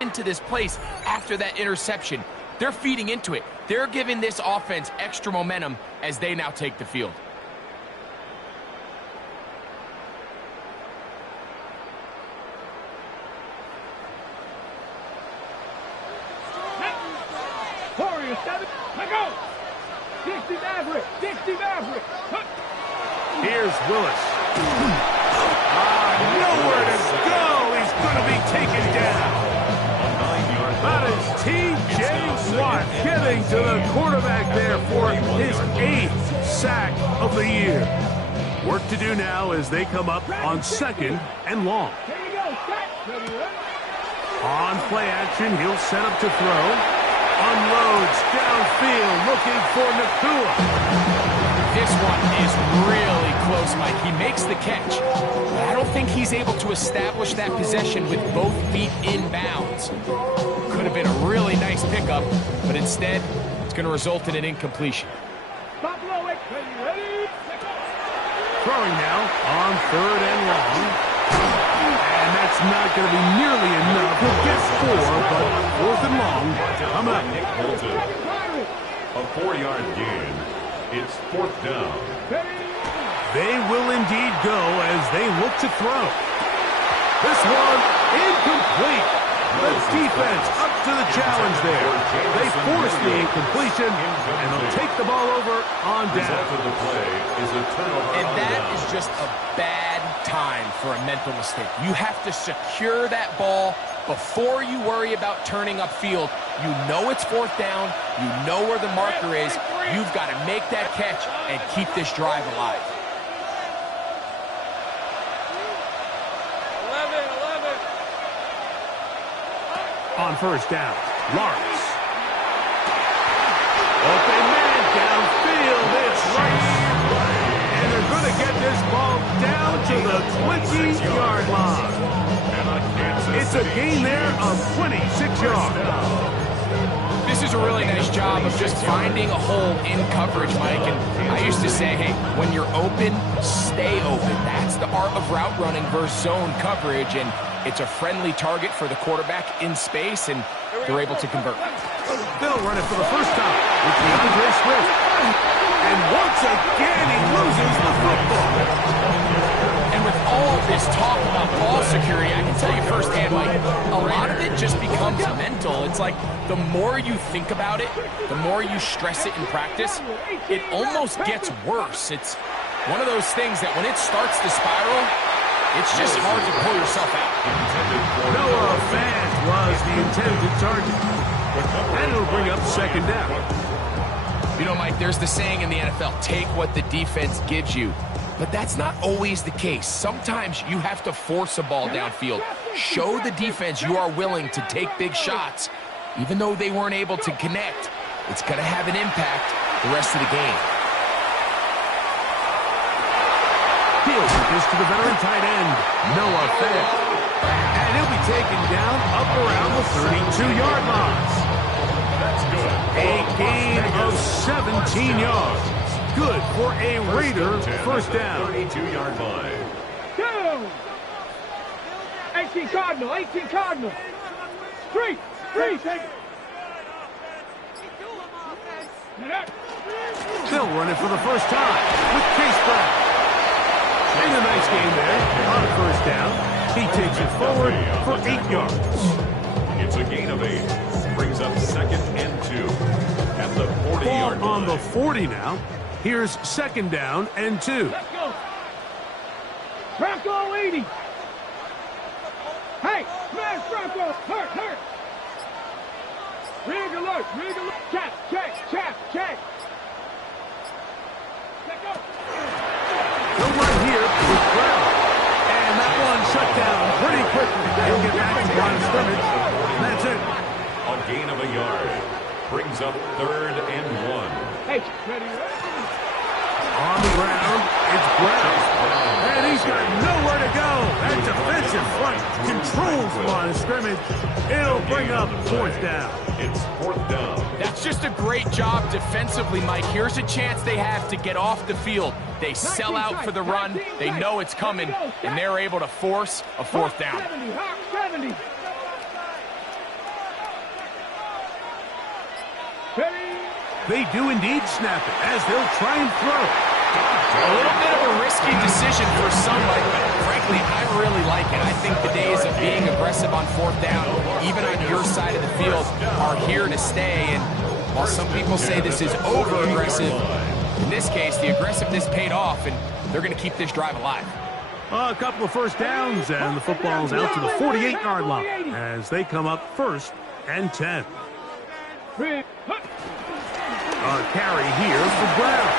into this place after that interception. They're feeding into it. They're giving this offense extra momentum as they now take the field. Let go! Dixie Maverick! Dixie Maverick! Here's Willis. Nowhere to go! He's going to be taken down. That is T.J. Watt getting to the quarterback there for his 8th sack of the year. Work to do now as they come up on 2nd and long. On play action, he'll set up to throw. Unloads downfield, looking for Nakua. This one is really close, Mike. He makes the catch, but I don't think he's able to establish that possession with both feet in bounds. Could have been a really nice pickup, but instead, it's going to result in an incompletion. Throwing now on 3rd and long. And that's not going to be nearly enough. He'll get 4, but 4th and long. Come up. A 4-yard gain. It's 4th down. They will indeed go as they look to throw. This one incomplete. The defense up to the challenge there. They force the incompletion, and they'll take the ball over on down. And that is just a bad time for a mental mistake. You have to secure that ball before you worry about turning upfield. You know it's 4th down. You know where the marker is. You've got to make that catch and keep this drive alive. 11. On 1st down, Lawrence. Open man downfield. It's right. And they're going to get this ball down to the 20-yard line. It's a gain there of 26 yards. This is a really nice job of just finding a hole in coverage, Mike. And I used to say, hey, when you're open, stay open. That's the art of route running versus zone coverage. And it's a friendly target for the quarterback in space, and they're able to convert. They'll run it for the first time with DeAndre Swift. And once again, he loses the football. And with all this talk about ball security, I can tell you firsthand, Mike, a lot of it just becomes mental. It's like the more you think about it, the more you stress it in practice, it almost gets worse. It's one of those things that when it starts to spiral, it's just hard to pull yourself out. Noah Fant was the intended target. And it'll bring up 2nd down. You know, Mike, there's the saying in the NFL, take what the defense gives you. But that's not always the case. Sometimes you have to force a ball downfield. Show the defense you are willing to take big shots. Even though they weren't able to connect, it's going to have an impact the rest of the game. He'll kick this to the veteran tight end, Noah Fant. And he'll be taken down up around the 32-yard line. That's good. A gain of 17 yards. Good for a Raider 1st down. 32-yard line. Go! 18 Cardinal, 18 Cardinal. Street. They'll run it for the first time with Case Brown. And a nice game there on 1st down. He takes it forward for 8 yards. It's a gain of 8. Brings up 2nd and 2 at the 40-yard line. Ball on the 40 now. Here's 2nd down and 2. Let's go. Bronco 80. Hey, smash Bronco. Hurt. Rig alert. Check. Let go. He'll run here with Brown. And that one shut down pretty quickly. He'll get back to the line of scrimmage. And that's it. A gain of a yard. Brings up 3rd and 1. Hey, ready. On the ground, it's Brown. And he's got nowhere to go. That defensive front controls the line of scrimmage. It'll bring up 4th down. It's 4th down. That's just a great job defensively, Mike. Here's a chance they have to get off the field. They sell out for the run. They know it's coming, and they're able to force a 4th down. 70. They do indeed snap it as they'll try and throw. A little bit of a risky decision for somebody, but frankly, I really like it. I think the days of being aggressive on fourth down, even on your side of the field, are here to stay. And while some people say this is over-aggressive, in this case, the aggressiveness paid off, and they're going to keep this drive alive. A couple of first downs, and the football's out to the 48-yard line as they come up 1st and 10. A carry here for Brown.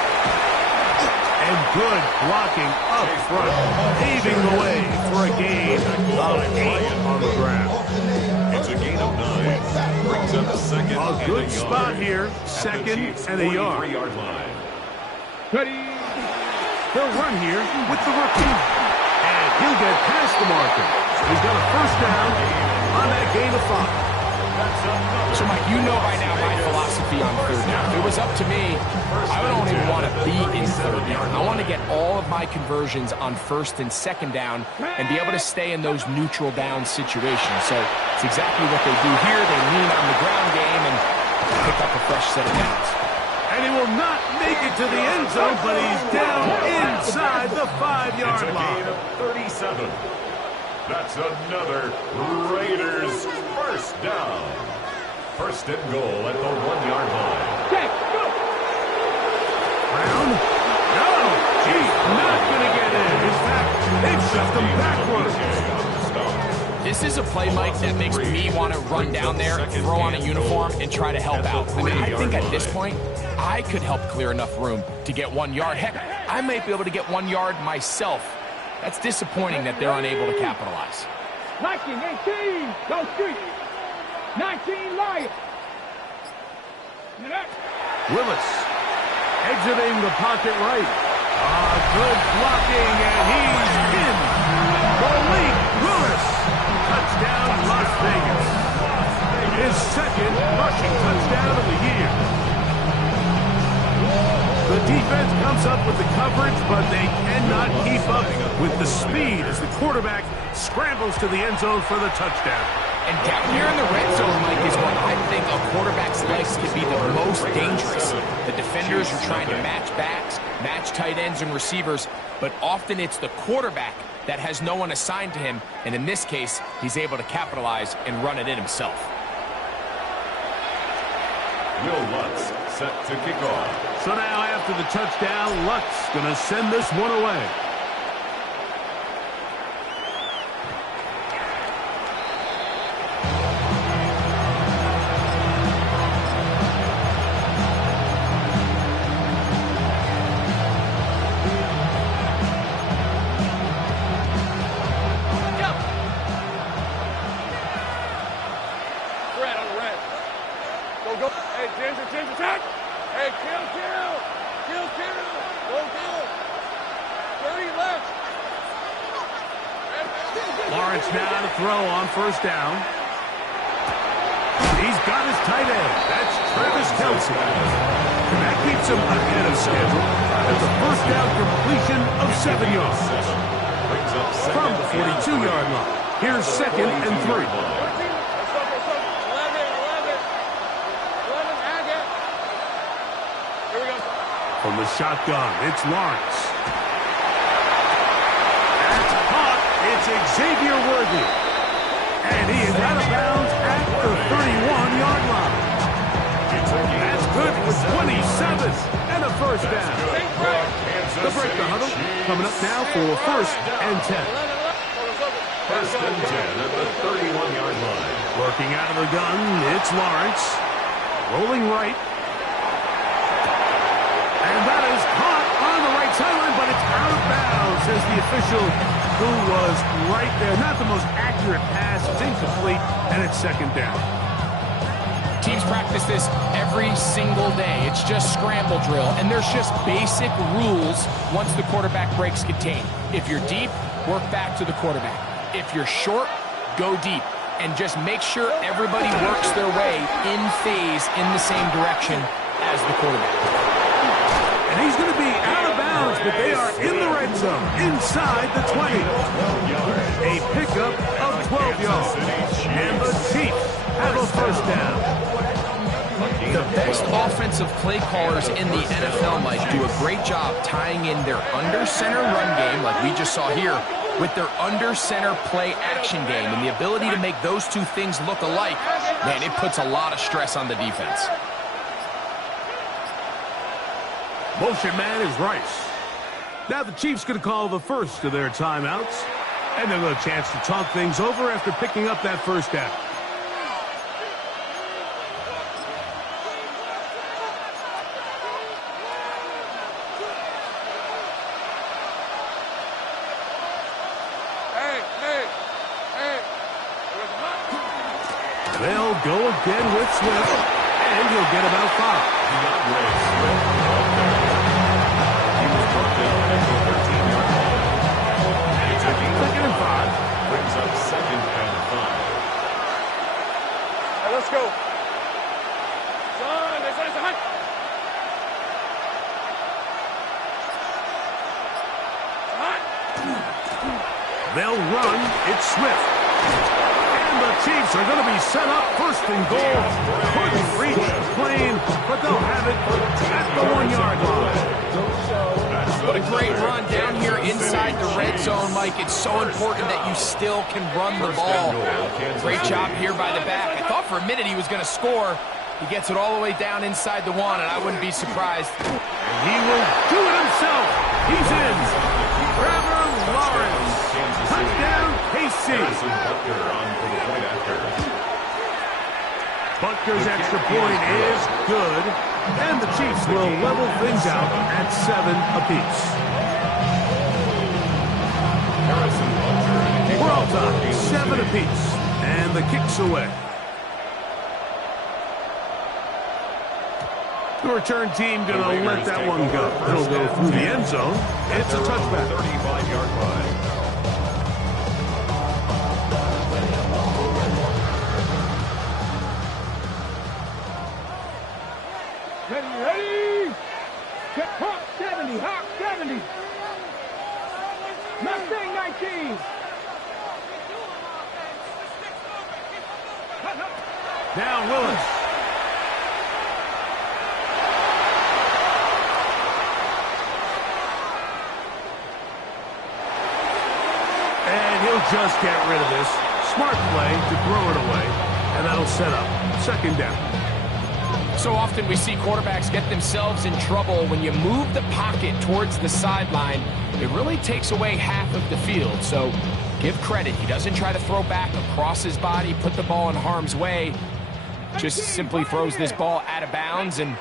And good blocking up front, paving the way for a gain of 8 on the ground. It's a gain of 9. Brings up the second. A good spot here, 2nd and a yard. 43-yard line. Ready. They'll run here with the rookie. And he'll get past the marker. He's got a first down on that gain of 5. So, Mike, you know by now my philosophy on third down. If it was up to me, I don't even want to be in third down. I want to get all of my conversions on 1st and 2nd down and be able to stay in those neutral down situations. So it's exactly what they do here. They lean on the ground game and pick up a fresh set of downs. And he will not make it to the end zone, but he's down inside the 5-yard line. It's a gain of 37. That's another Raiders first down. 1st and goal at the 1-yard line. Check, go. Brown? No! He's not going to get in. In fact, they've shoved him backwards. This is a play, Mike, that makes me want to run down there, throw on a uniform, and try to help out. I mean, I think at this point, I could help clear enough room to get 1 yard. Heck, I might be able to get 1 yard myself. That's disappointing that they're unable to capitalize. 19, 18, go street. 19, Lions. Willis exiting the pocket right. Good blocking, and he's in. Malik Willis. Touchdown, Las Vegas. His 2nd rushing touchdown of the year. The defense comes up with the coverage, but they cannot keep up with the speed as the quarterback scrambles to the end zone for the touchdown. And down here in the red zone, Mike, is where I think a quarterback's legs can be the most dangerous. The defenders are trying to match backs, match tight ends and receivers, but often it's the quarterback that has no one assigned to him, and in this case, he's able to capitalize and run it in himself. Will Lutz set to kick off. So now after the touchdown, Lutz going to send this one away. Lawrence now to throw on first down. He's got his tight end. That's Travis Kelce. And that keeps him ahead of schedule. That's a first down completion of 7 yards. From the 42-yard line. Here's 2nd and 3. From the shotgun, it's Lawrence. That's caught. It's Xavier Worthy. And he is out of bounds at the 31-yard line. That's good for 27 and a first down. The break the huddle coming up now for 1st and 10. 1st and 10 at the 31-yard line. Working out of the gun, it's Lawrence. Rolling right. And that is caught on the right sideline, but it's out of bounds, says the official who was right there. Not the most accurate pass. It's incomplete, and it's 2nd down. Teams practice this every single day. It's just scramble drill, and there's just basic rules once the quarterback breaks contain. If you're deep, work back to the quarterback. If you're short, go deep. And just make sure everybody works their way in phase in the same direction as the quarterback. And he's going to be out of bounds, but they are in the red zone, inside the 20. A pickup of 12 yards. And the Chiefs have a first down. The best offensive play callers in the NFL, Mike, do a great job tying in their under-center run game, like we just saw here, with their under-center play action game. And the ability to make those two things look alike, man, it puts a lot of stress on the defense. Motion man is Rice. Now the Chiefs going to call the first of their timeouts. And they'll get a chance to talk things over after picking up that first down. They'll go again with Swift, and he'll get about 5. He got Ray Swift up there. He was brought down at the 13-yard line. And it's a Second and 5. brings up 2nd and 5. Hey, let's go. They'll run. It's Swift. And the Chiefs are going to be set up 1st and goal. Couldn't reach the plane, but they'll have it at the 1-yard line. What a great run down here inside the red zone, Mike. It's so important that you still can run the ball. Great job here by the back. I thought for a minute he was going to score. He gets it all the way down inside the 1, and I wouldn't be surprised. And he will do it himself. He's in. Trevor Lawrence. Touchdown, KC. Butker's extra point is good. And the Chiefs will level things out at 7 apiece. We're all tied, 7 apiece. And the kick's away. The return team going to let that one go. It'll go through the end zone. It's a touchback. 35-yard line. Ready. Hawk 70. Hawk 70. Mustang 19. Now Willis. And he'll just get rid of this. Smart play to throw it away. And that'll set up 2nd down. So often we see quarterbacks get themselves in trouble when you move the pocket towards the sideline. It really takes away half of the field. So give credit. He doesn't try to throw back across his body, put the ball in harm's way. Just simply throws this ball out of bounds and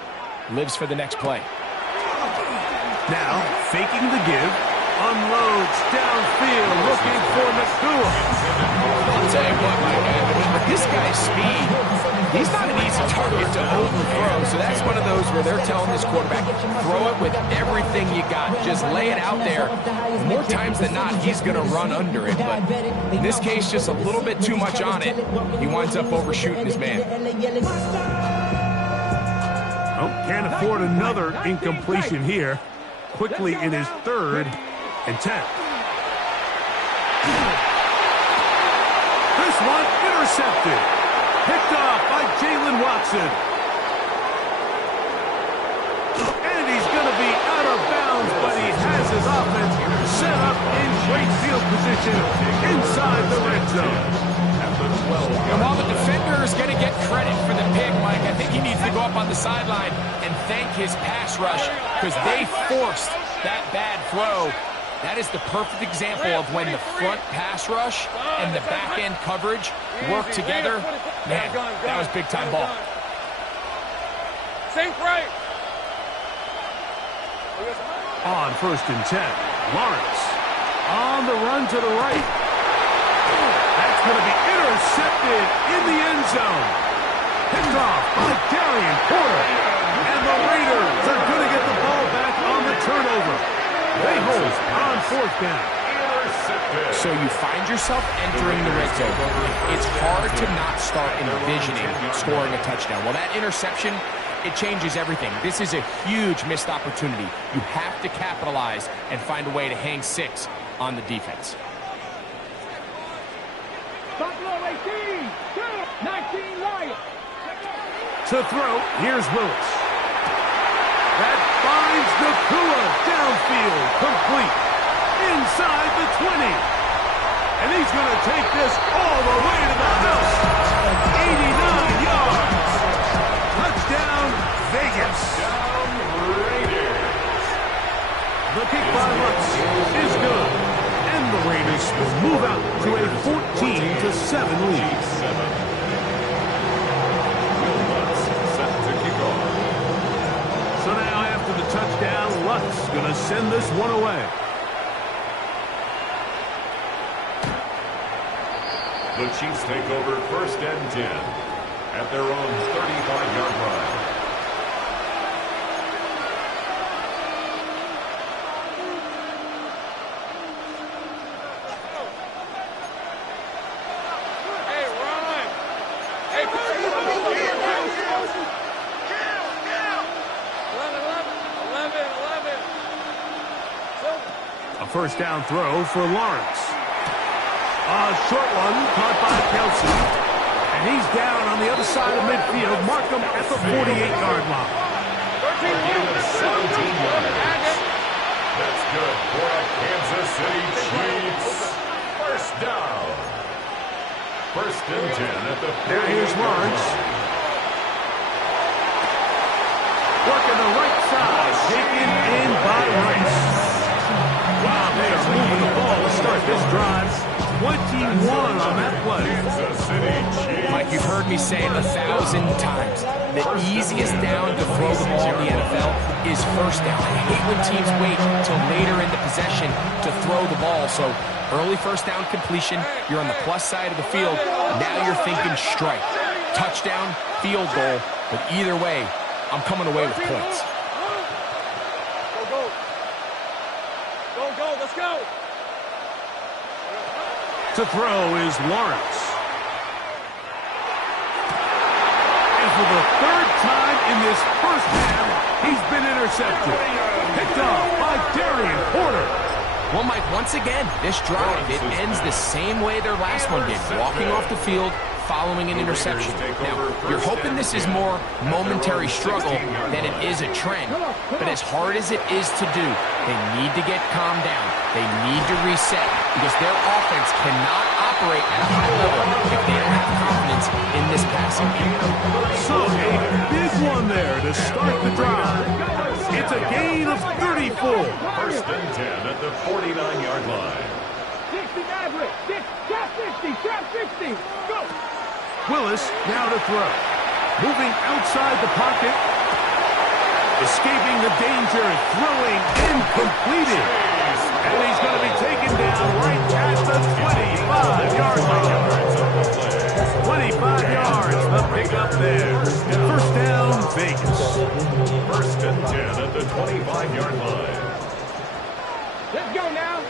lives for the next play. Now, faking the give, unloads downfield, looking for McDougal. I'll tell you what, my man, with this guy's speed, he's not an easy target to overthrow. So that's one of those where they're telling this quarterback, throw it with everything you got. Just lay it out there. More times than not, he's going to run under it. But in this case, just a little bit too much on it. He winds up overshooting his man. Oh, can't afford another incompletion here. Quickly in his 3rd and 10. This one intercepted. Picked off by Jalen Watson. And he's going to be out of bounds, but he has his offense set up in great field position inside the red zone. And while the defender is going to get credit for the pick, Mike, I think he needs to go up on the sideline and thank his pass rush because they forced that bad throw. That is the perfect example of when the front pass rush and the back end coverage work together. Man, that was big time ball. Sink right. On 1st and 10, Lawrence on the run to the right. That's going to be intercepted in the end zone. Picked off by Darian Porter. And the Raiders are going to get the ball back on the turnover. They hold on 4th down. So you find yourself entering the red zone. It's hard to not start envisioning scoring a touchdown. Well, that interception, it changes everything. This is a huge missed opportunity. You have to capitalize and find a way to hang 6 on the defense. Buffalo 18. 19 Lions. To throw, here's Willis. That finds Nakua downfield, complete. Inside the 20. And he's going to take this all the way to the house. 89 yards. Touchdown, Vegas. Touchdown, Raiders. The kick by Lutz is good. And the Raiders will move out to a 14-7 lead. Will Lutz set to kick off. So now after the touchdown, Lutz going to send this one away. The Chiefs take over 1st and 10 at their own 35-yard line. A first down throw for Lawrence. A short one caught by Kelsey. And he's down on the other side of midfield. Mark him at the 48-yard line. A gain of 17 yards. That's good for a Kansas City Chiefs. First down. 1st and 10 at the 48-yard line. Now here's Lawrence. Working the right side. Taken in by Rice. Wow, they are moving the ball to start this drive. 21 on that play. Kansas City Chiefs. Mike, you've heard me say it 1,000 times. The easiest down to throw the ball in the NFL is first down. I hate when teams wait until later in the possession to throw the ball. So early first down completion, you're on the plus side of the field. Now you're thinking strike. Touchdown, field goal. But either way, I'm coming away with points. Go, let's go. To throw is Lawrence. And for the 3rd time in this first half, he's been intercepted. Picked off by Darian Porter. Well, Mike, once again, this drive, it ends the same way their last one did, walking off the field, following an interception. Now, you're hoping this is more momentary struggle than it is a trend. But as hard as it is to do, they need to get calmed down. They need to reset because their offense cannot operate at a high level if they don't have confidence in this passing game. So a big one there to start the drive. It's a gain of 34. 1st and 10 at the 49-yard line. 60, Maverick. 60. Go. Willis now to throw. Moving outside the pocket. Escaping the danger and throwing incompleted. And he's going to be taken down right at the 25-yard line. 25 yards, the pickup there. First down, Vegas. 1st and 10 at the 25-yard line. Let's go now.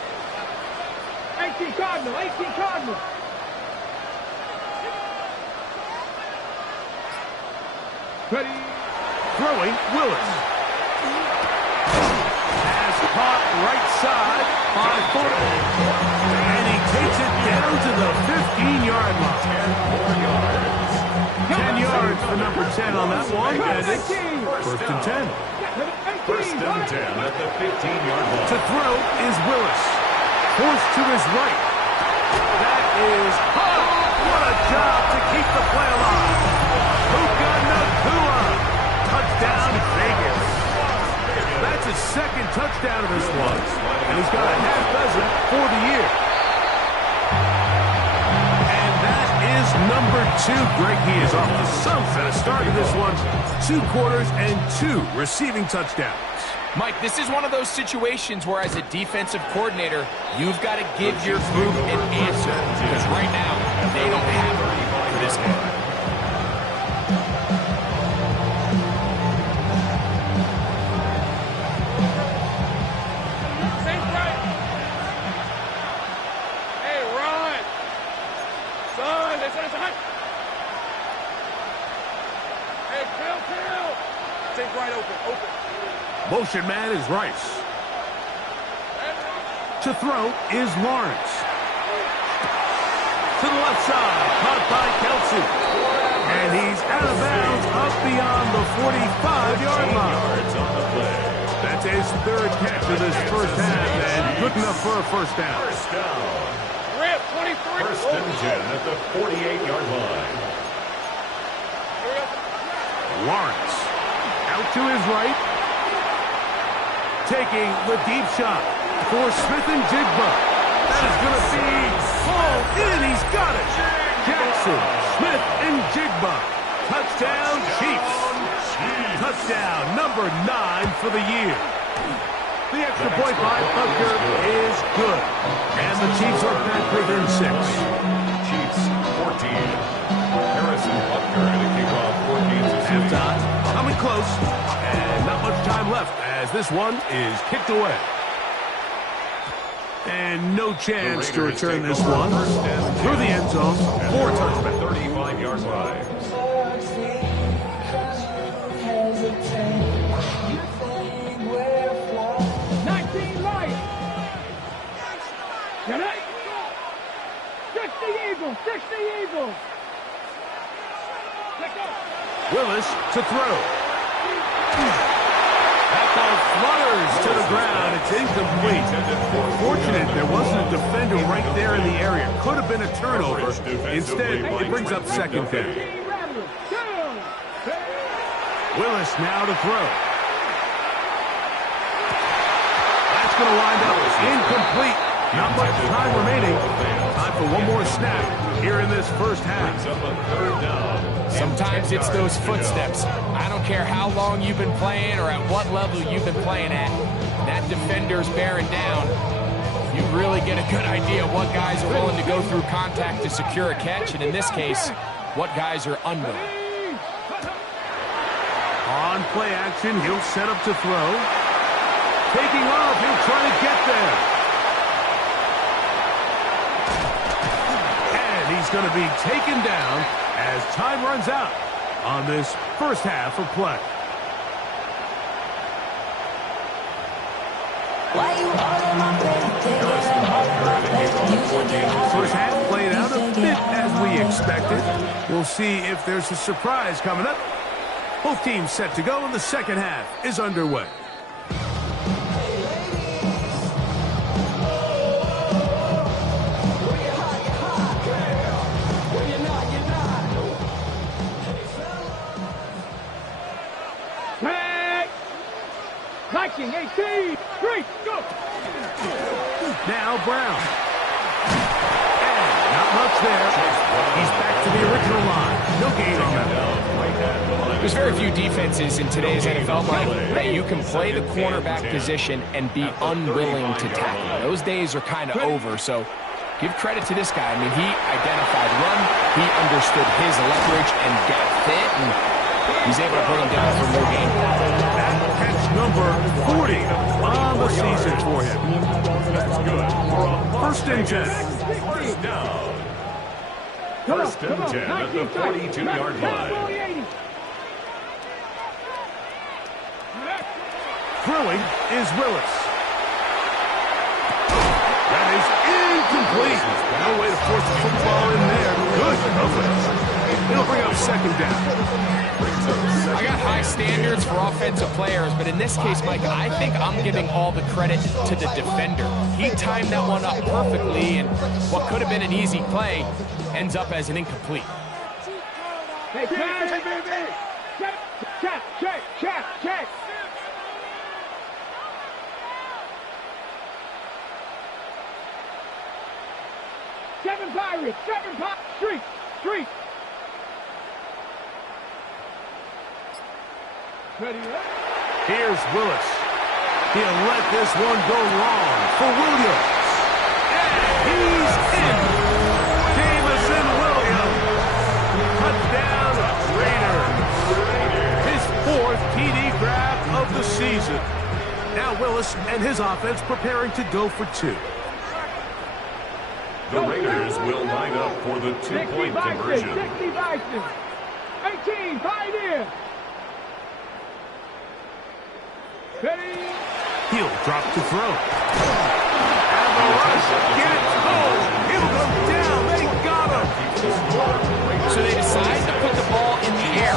18 Cardinal. Ready. Throwing, Willis. Has caught right side by Porter. And he takes it down to the 15-yard line. 10 yards for number 10 on that one. And it's 1st and 10. 1st and 10 at the 15-yard line. To throw is Willis. Forced to his right. That is hot. What a job to keep the play alive. Puka Nakua. Touchdown, Vegas. That's his 2nd touchdown of this one. And he's got a half dozen for the year. And that is number 2. Greg, he is off to some kind of start in this one. 2 quarters and 2 receiving touchdowns. Mike, this is one of those situations where as a defensive coordinator, you've got to give your group an answer. Because right now, they don't have it for this game. Motion man is Rice. To throw is Lawrence. To the left side, caught by Kelsey. And he's out of bounds up beyond the 45-yard line. On the play. That's his third catch of this first half, and good enough for a first down. First down. First and 10 at the 48-yard line. Lawrence out to his right. Taking the deep shot for Smith and Jigba. That is going to be hauled in. He's got it. Jackson, Smith, and Jigba. Touchdown, Chiefs. Touchdown number 9 for the year. The extra point by Butker is good. And the Chiefs are back within 6. Chiefs 14. Harrison Butker and a kickoff for Kansas City. Halftime coming close. And not much time left as this one is kicked away. And no chance to return this one through the end zone for a touchdown. 35-yard line. Get it? 60 Eagles! 60 Eagles! Willis to throw. That ball flutters to the ground. It's incomplete. Fortunate there wasn't a defender right there in the area. Could have been a turnover. Instead, it brings up second down. Willis now to throw. That's going to wind up incomplete. Not much time remaining. Time for one more snap here in this first half. Sometimes it's those footsteps. I don't care how long you've been playing or at what level you've been playing at. That defender's bearing down. You really get a good idea of what guys are willing to go through contact to secure a catch, and in this case, what guys are unwilling. On play action, he'll set up to throw. Taking off, he'll try to get there. He's going to be taken down as time runs out on this first half of play. First half played out a bit as we expected. We'll see if there's a surprise coming up. Both teams set to go, and the second half is underway. Viking 18, 3, go! Now Brown. And not much there. He's back to the original line. No gain on that. There's very few defenses in today's NFL, Mike, that you can play the cornerback position and be unwilling to tackle. Those days are kind of over, so give credit to this guy. I mean, he identified run, he understood his leverage and depth fit, and he's able to bring him down for no gain. Catch number 40 on the season for him. That's good. First and 10. First down. First and 10 at the 42-yard line. Throwing is Willis. That is incomplete. No way to force the football in there. Good coverage. It'll bring up second down. I got high standards for offensive players, but in this case, Mike, I think I'm giving all the credit to the defender. He timed that one up perfectly, and what could have been an easy play ends up as an incomplete. Hey, check. Seven Pirates, street. Here's Willis. He'll let this one go long for Williams. And he's in. Jamison Williams. Touchdown, Raiders. His fourth TD grab of the season. Now Willis and his offense preparing to go for two. The Raiders will line up for the two-point conversion. 60 Bison. 18, Pioneer. He'll drop to throw. And the rush gets home. He'll go down. They got him. So they decide to put the ball in the air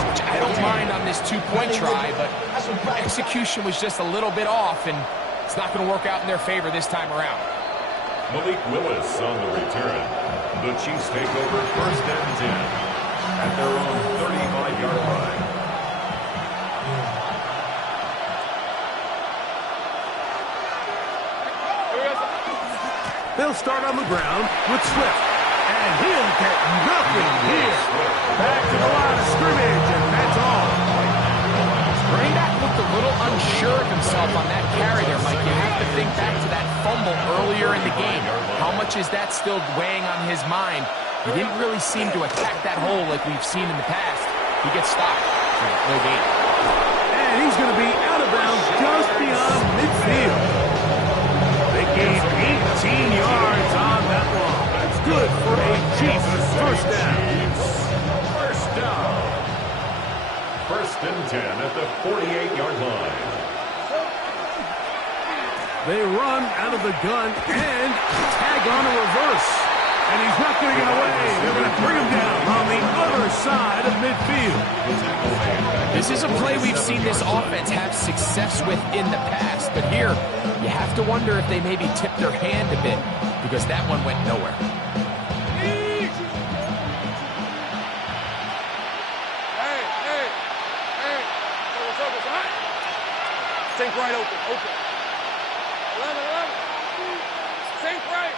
this two-point try, but execution was just a little bit off, and it's not going to work out in their favor this time around. Malik Willis on the return. The Chiefs take over 1st and 10 at their own 35-yard line. They'll start on the ground with Swift. And he'll get nothing here. Back to the line of scrimmage, and that's all. Running back looked a little unsure of himself on that carry there, Mike. You have to think back to that fumble earlier in the game. How much is that still weighing on his mind? He didn't really seem to attack that hole like we've seen in the past. He gets stopped. No gain. And he's going to be out of bounds just beyond midfield. They gained 18 yards on that one. That's good for a Chiefs first down. First down. 1st and 10 at the 48-yard line. They run out of the gun and tag on a reverse. And he's not going to get away. They're going to bring him down on the other side of midfield. This is a play we've seen this offense have success with in the past. But here, you have to wonder if they maybe tipped their hand a bit, because that one went nowhere. Sink right open. 11. Sink right.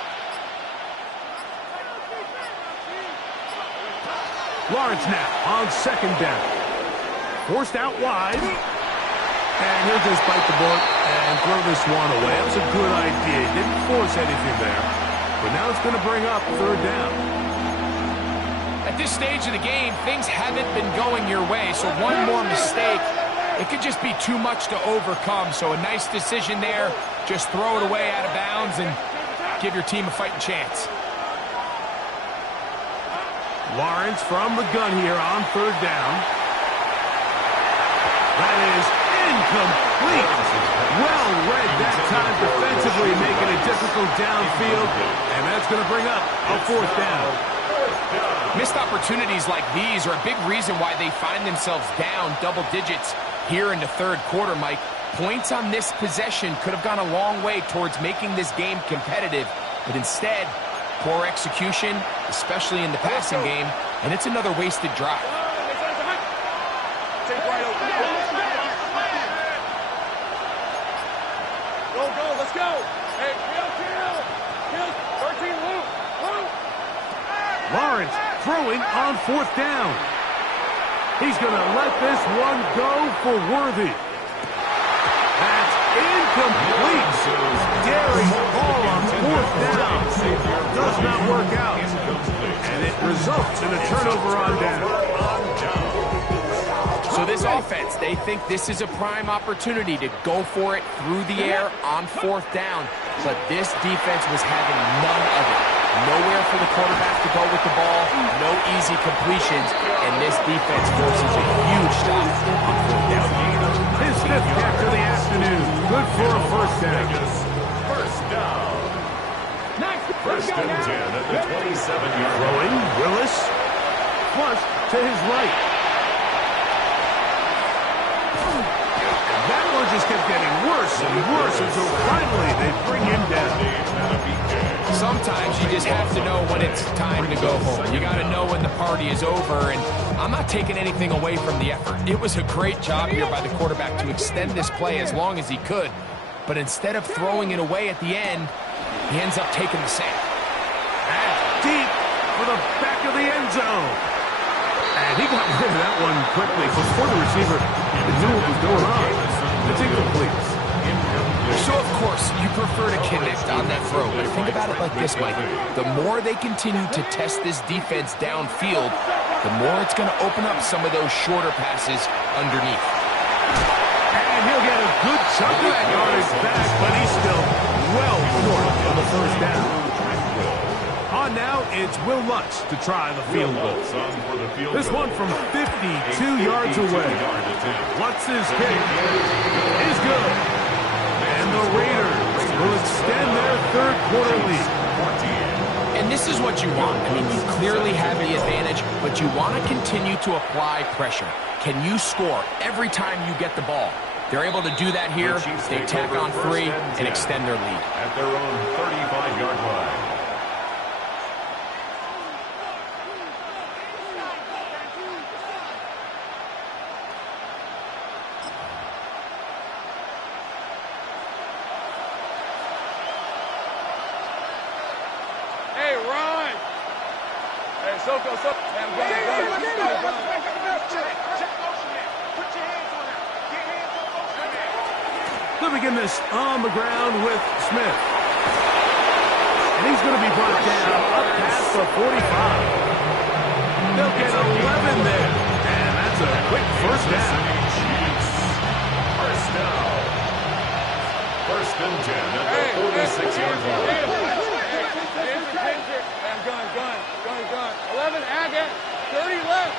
Lawrence now on 2nd down. Forced out wide. And he'll just bite the bullet and throw this one away. It was a good idea. Didn't force anything there. But now it's going to bring up 3rd down. At this stage of the game, things haven't been going your way, so one more mistake, it could just be too much to overcome. So a nice decision there. Just throw it away out of bounds and give your team a fighting chance. Lawrence from the gun here on 3rd down. That is incomplete. Well read that time defensively, making it difficult downfield. And that's going to bring up a 4th down. Missed opportunities like these are a big reason why they find themselves down double digits here in the 3rd quarter, Mike. Points on this possession could have gone a long way towards making this game competitive, but instead, poor execution, especially in the passing game, and it's another wasted drive. Sink right open. Go, let's go. Hey, kill. 13, Luke. Lawrence throwing on 4th down. He's going to let this one go for Worthy. That's incomplete. Daring ball on 4th down. Does not work out. And it results in a turnover on down. So this offense, they think this is a prime opportunity to go for it through the air on 4th down. But this defense was having none of it. Nowhere for the quarterback to go with the ball, no easy completions, and this defense forces a huge stop on 4th down. His 5th catch of the afternoon. Good for a 1st down. First down. 1st and 10 at the 27-yard Throwing, line. Willis. Flushed to his right. That one just kept getting worse and worse until finally they bring him down. Sometimes you just have to know when it's time to go home. You got to know when the party is over, and I'm not taking anything away from the effort. It was a great job here by the quarterback to extend this play as long as he could, but instead of throwing it away at the end, he ends up taking the sack. That's deep for the back of the end zone. And he got rid of that one quickly before the receiver knew what was going on. It's incomplete. So, of course, you prefer to connect on that throw, but think about it like this, Mike. The more they continue to test this defense downfield, the more it's going to open up some of those shorter passes underneath. And he'll get a good chunk of that yardage back, but he's still well short of the 1st down. On now, it's Will Lutz to try the field goal. This one from 52 yards away. Lutz's kick is good. And the Raiders will extend their 3rd quarter lead. And And this is what you want. I mean, you clearly have the advantage, but you want to continue to apply pressure. Can you score every time you get the ball? They're able to do that here. They tack on 3 and extend their lead. At their own 35-yard line. Hey, Ron! Hey, Soko. Hey, I'm going. They'll begin this on the ground with Smith. And he's going to be brought down up past the 45. They'll get 11 there. And that's a quick first down. First down. First and 10 at the 46-yard line. Gun. 11, Agate. 30 left.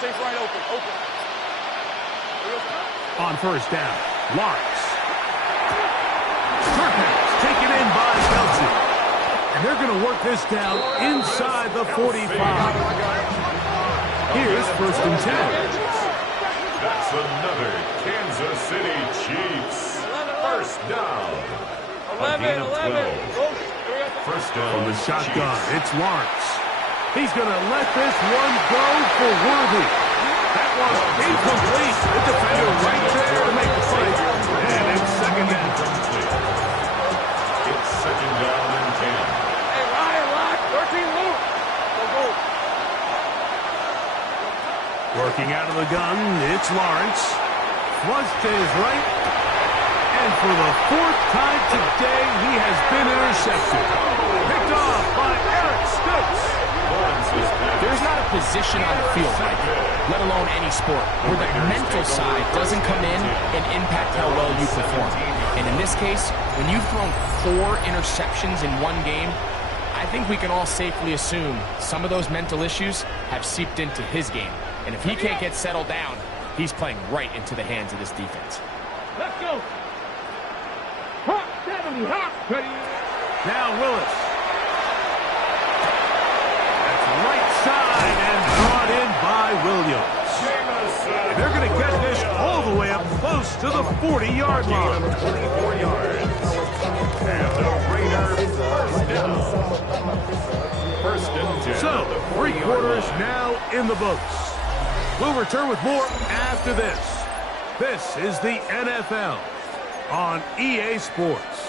Safe right open. On first down, Lawrence. Short pass taken in by Kelsey. And they're going to work this down inside the 45. Here's first and 10. That's another Kansas City Chiefs. First down. 11. First down. From the shotgun, it's Lawrence. He's going to let this one go for Worthy. That was incomplete. The defender right there to make the play. And it's second down. It's second down and 10. Hey, Ryan, 13 loop. Go. Working out of the gun, it's Lawrence. Flush to his right. And for the 4th time today, he has been intercepted. Picked off by Eric Stokes. There's not a position on the field, Mike, let alone any sport, where the mental side doesn't come in and impact how well you perform. And in this case, when you've thrown 4 interceptions in one game, I think we can all safely assume some of those mental issues have seeped into his game. And if he can't get settled down, he's playing right into the hands of this defense. Let's go. Hot 70, hot. Now Willis. That's right side and brought in by Williams. And they're going to get this all the way up close to the 40-yard line. 24 yards. And the Raiders first down. First and 10. So, 3 quarters now in the books. We'll return with more after this. This is the NFL on EA Sports.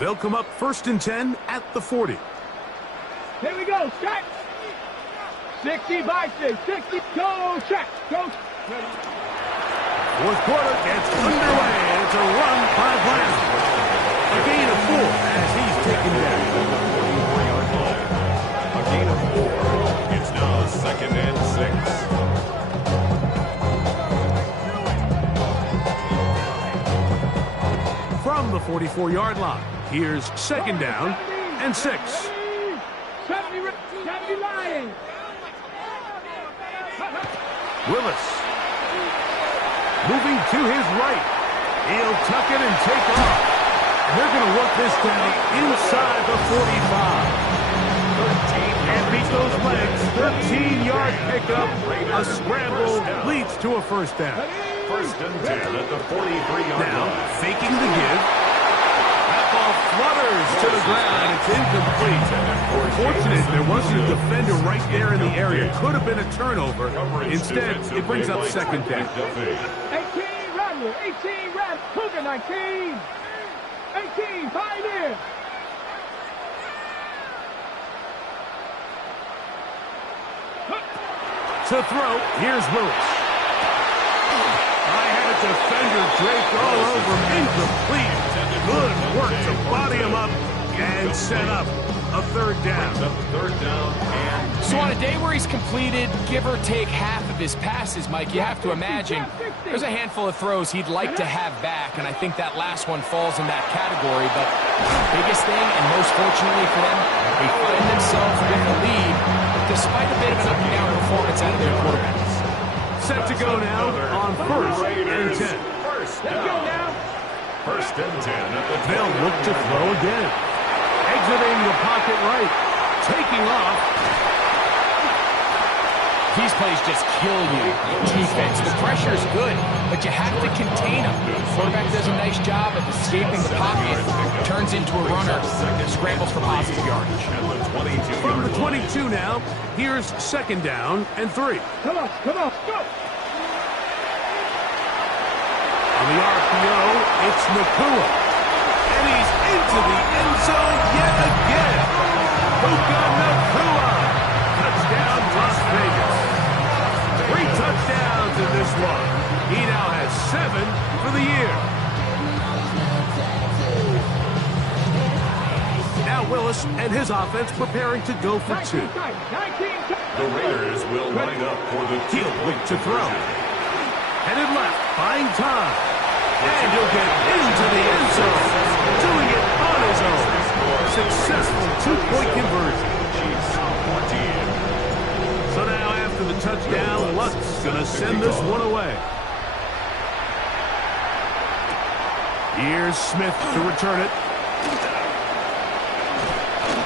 They'll come up first and 10 at the 40. Here we go, check. 60 by 6, 60, go, check, go. Fourth quarter gets underway, and it's a run by Brown. A gain of 4 as he's taken down. A gain of 4. It's now second and 6. From the 44-yard line, here's second down and 6. 70 line. Willis. Moving to his right. He'll tuck it and take off. And they're going to work this down inside the 45. Can't beat those legs. 13-yard pickup. A scramble leads to a first down. First and 10 at the 43-yard Now, line. faking the give. That ball flutters to the ground. It's incomplete. Fortunate there wasn't a defender right there in the area. Could have been a turnover. Instead, it brings up second down. 18 Rattler, 18 Rattler, Cougar 19. 18 Pioneer. To throw, here's Willis. I had a defender draped all over him. Incomplete. Good work to body him up and set up a third down. Third down and So on a day where he's completed, give or take half of his passes, Mike, you have to imagine there's a handful of throws he'd like to have back, and I think that last one falls in that category. But biggest thing, and most fortunately for them, they find themselves with the lead, despite a bit of an up-and-down performance out of their quarterbacks. Set to go now on first and 10. First down. First and 10 at the 10. They'll look to throw again. exiting the pocket right. Taking off. These plays just kill you. Defense, the pressure is good, but you have to contain them. Quarterback does a nice job of escaping the pocket, turns into a runner, scrambles for positive yardage. From the 22 now, here's second down and 3. Come on, go! On the RPO, it's Nakua. And he's into the end zone yet again. Puka Nakua. Touchdown, Las Vegas. 3 touchdowns in this one. He now has 7 for the year. Now Willis and his offense preparing to go for 2. The Raiders will line up for the Heel quick to throw. Headed left, buying time. And he'll get into the end zone. Doing it on his own. Successful 2-point conversion. So now after the touchdown, Luck's going to send this one away. Here's Smith to return it.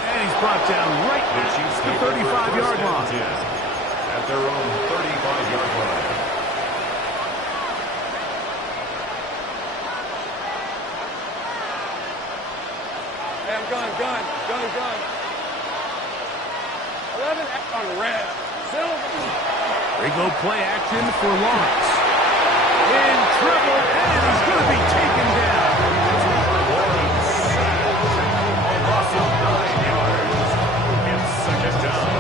And he's brought down right at the 35-yard line. At their own 35-yard line. Gun. 11 on red. Silver. They go play action for Lawrence. In trouble, and he's going to be taken down. Lawrence sacked. A loss of 9 yards. It's second down.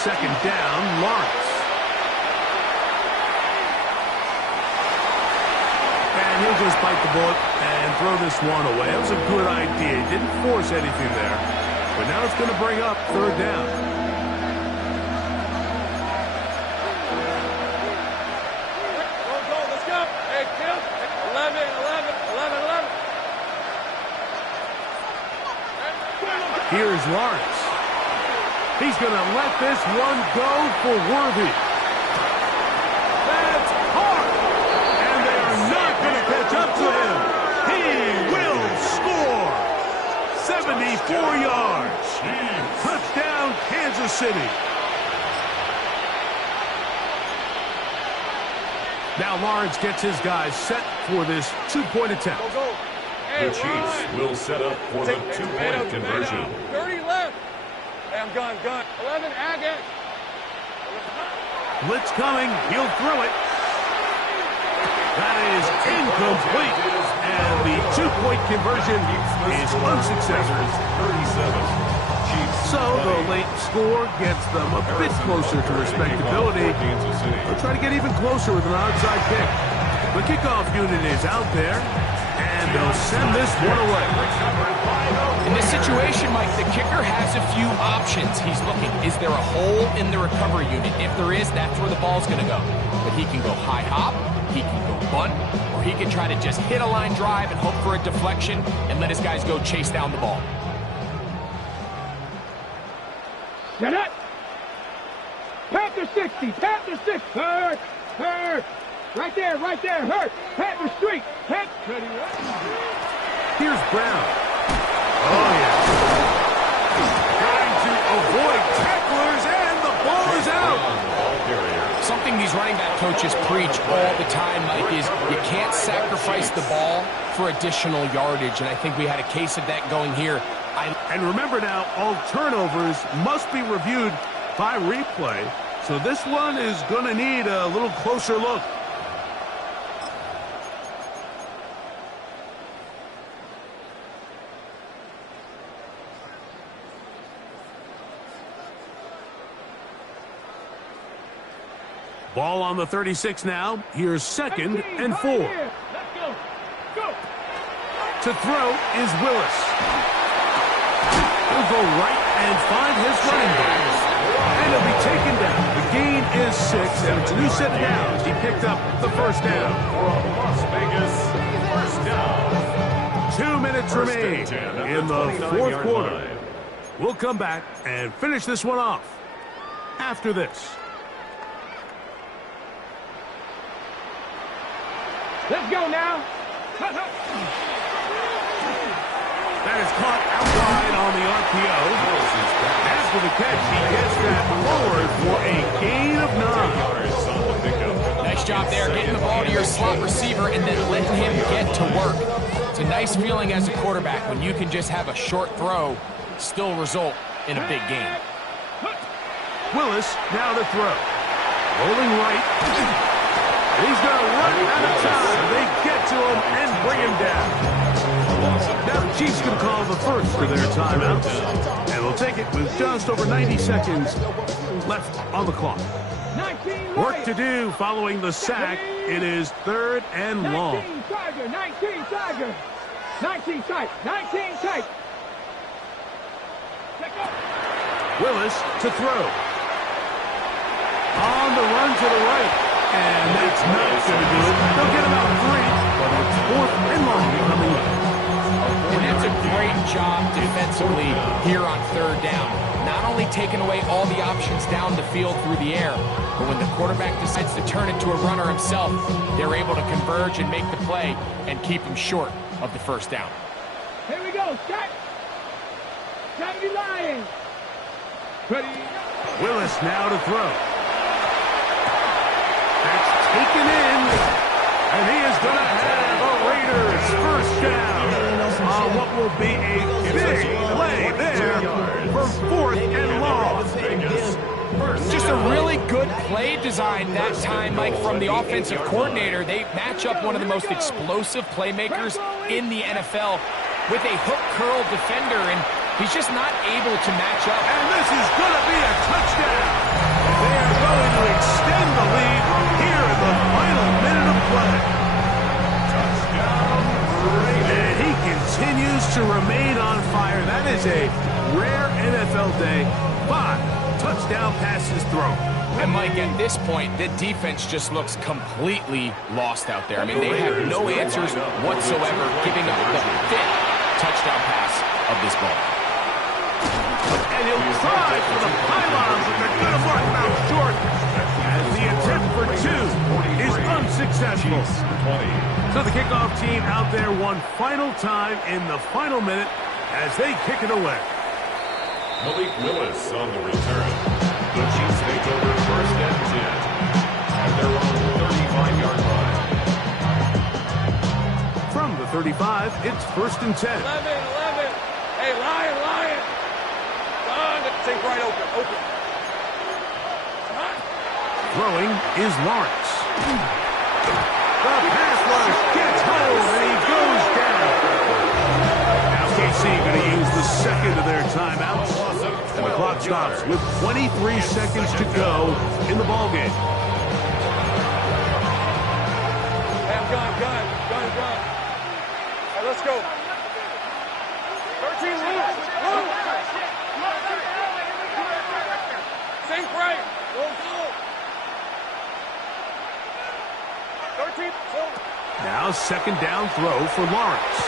Second down, Lawrence. And he'll just bite the bullet and throw this one away. That was a good idea. He didn't force anything there. But now it's going to bring up third down. Let's go. Hey, Kim. 11. Here's Lawrence. He's going to let this one go for Worthy. That's hard. And they are not going to catch up to him. He will score. 74 yards. Touchdown, Kansas City. Now Lawrence gets his guys set for this 2-point attempt. The Chiefs will set up for the 2-point conversion. 30 left. Hey, I'm gun. 11, Agate. Blitz coming. He'll throw it. That is incomplete. And the 2-point conversion is unsuccessful. 37. So the late score gets them a bit closer to respectability. They'll try to get even closer with an onside kick. The kickoff unit is out there, and they'll send this one away. In this situation, Mike, the kicker has a few options. He's looking, is there a hole in the recovery unit? If there is, that's where the ball's going to go. But he can go high hop, he can go bunt, or he can try to just hit a line drive and hope for a deflection and let his guys go chase down the ball. Set it. Panther 60. Hurt. Right there. Hurt. Panther streak. Here's Brown. Oh, yeah. Trying to avoid tacklers, and the ball is out. Something these running back coaches preach all the time, Mike, is you can't sacrifice the ball for additional yardage, and I think we had a case of that going here. And remember now, all turnovers must be reviewed by replay, so this one is going to need a little closer look. Ball on the 36 now. Here's second and 4. Let's go. To throw is Willis. He'll go right and find his running back. And he'll be taken down. The gain is 6, and it's a new set of downs. He picked up the first down. For Las Vegas, first down. 2 minutes remain in the fourth quarter. Line. We'll come back and finish this one off after this. Let's go now. That is caught outside on the RPO. After the catch, he gets that forward for a gain of 9. Nice job there, getting the ball to your slot receiver and then letting him get to work. It's a nice feeling as a quarterback when you can just have a short throw still result in a big game. Willis now to throw. Rolling right. He's going to run out of time. They get to him and bring him down. Now the Chiefs can call the first of their timeouts. And they'll take it with just over 90 seconds left on the clock. Work to do following the sack. It is 3rd and long. 19 Tiger, 19 Tiger. 19 tight, 19 tight. Willis to throw. On the run to the right. And that's not going to do it. They'll get about 3, but it's 4th and long coming up. And that's a great job defensively here on 3rd down. Not only taking away all the options down the field through the air, but when the quarterback decides to turn it to a runner himself, they're able to converge and make the play and keep him short of the first down. Here we go, set. 70 Lions. Ready. Willis now to throw. That's taken in, and he is going to have a Raiders first down on what will be a big play there for 4th and long. Just a really good play design that time, Mike, from the offensive coordinator. They match up one of the most explosive playmakers in the NFL with a hook curl defender, and he's just not able to match up. And this is going to be a touchdown. They are going to extend the lead here in the final minute of play. Touchdown, and he continues to remain on fire. That is a rare NFL day. 5 touchdown passes thrown. And Mike, at this point, the defense just looks completely lost out there. I mean, they have no answers whatsoever, giving up the 5th touchdown pass of this ball. And he'll try for the pylon, but they're going to mark him out short as the attempt for 2 is unsuccessful. So the kickoff team out there one final time in the final minute as they kick it away. Malik Willis on the return. The Chiefs take over 1st and 10 at their own 35-yard line. From the 35, it's 1st and 10. 11. Hey, Lion. Think right open. Throwing is Lawrence. The pass rush gets home, and he goes down. Now KC going to use the second of their timeouts. And the clock stops with 23 seconds to go in the ballgame. Gun. Hey, let's go. 13 loose. Think right. Go. 13. Now second down throw for Lawrence.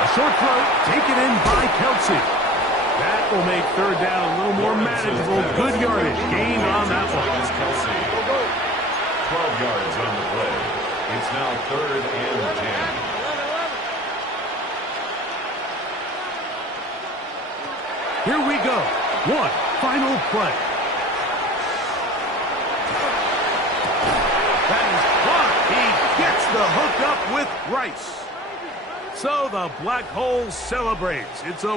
A short throw taken in by Kelsey. That will make 3rd down a little more manageable. Good yardage gained on that one. Kelsey. 12 yards on the play. It's now 3rd and 10. Here we go. One final play. That is blocked. He gets the hook up with Rice. So the Black Hole celebrates. It's a